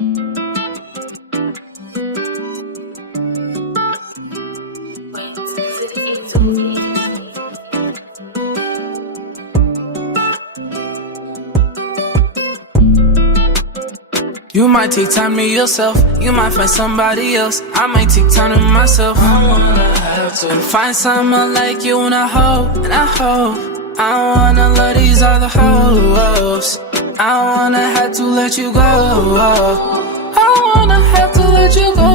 You might take time to yourself, you might find somebody else. I might take time to myself. I wanna have to and find someone like you, and I hope, I wanna love these other hoes. I wanna have to let you go. I wanna have to let you go.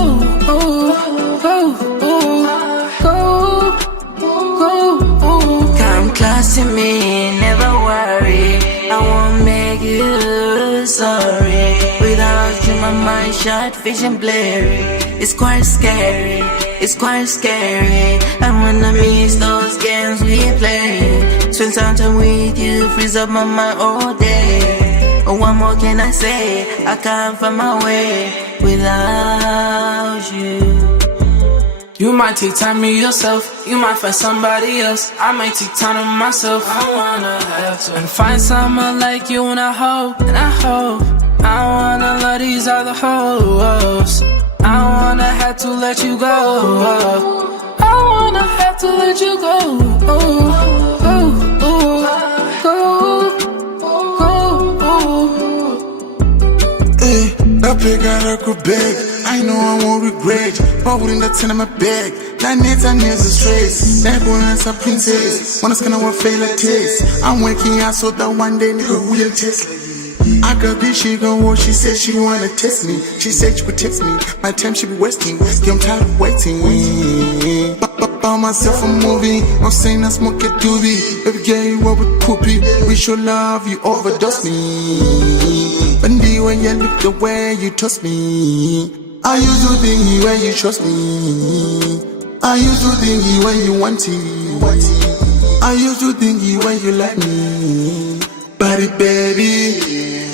Come close to me, never worry. I won't make you sorry. Without you, my mind shut, vision blurry. It's quite scary, it's quite scary. I wanna miss those games we play. Spend some time with you, freeze up my mind all day. Oh, what more can I say? I can't find my way without you. You might take time to yourself, you might find somebody else. I might take time to myself. I wanna have to and find someone like you, and I hope, I wanna love these other hoes. I wanna have to let you go. I wanna have to let you go. That pig got a good bag. I know I won't regret. But wouldn't that turn in my bag? That needs and needs a stress. That one is a princess. One is gonna want fail a test. I'm working out so that one day nigga will test. I got this, she gon' what she said she wanna test me. She said she would text me, my time she be wasting. Yeah, I'm tired of waiting. By myself I'm moving, I'm saying I smoke a doobie. Baby girl, you up with poopy. We should love you overdose me. But when you look the way you trust me, I used to think you when you trust me. I used to think you when you want it. I used to think you when you like me. But baby,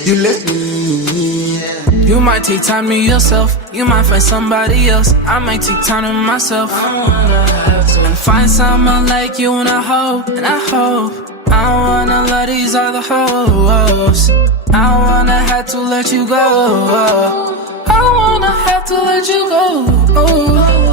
you let me. You might take time to yourself, you might find somebody else. I might take time to myself. I wanna have to and find someone like you, and I hope, I wanna love these other hoes. I wanna have to let you go. I wanna have to let you go.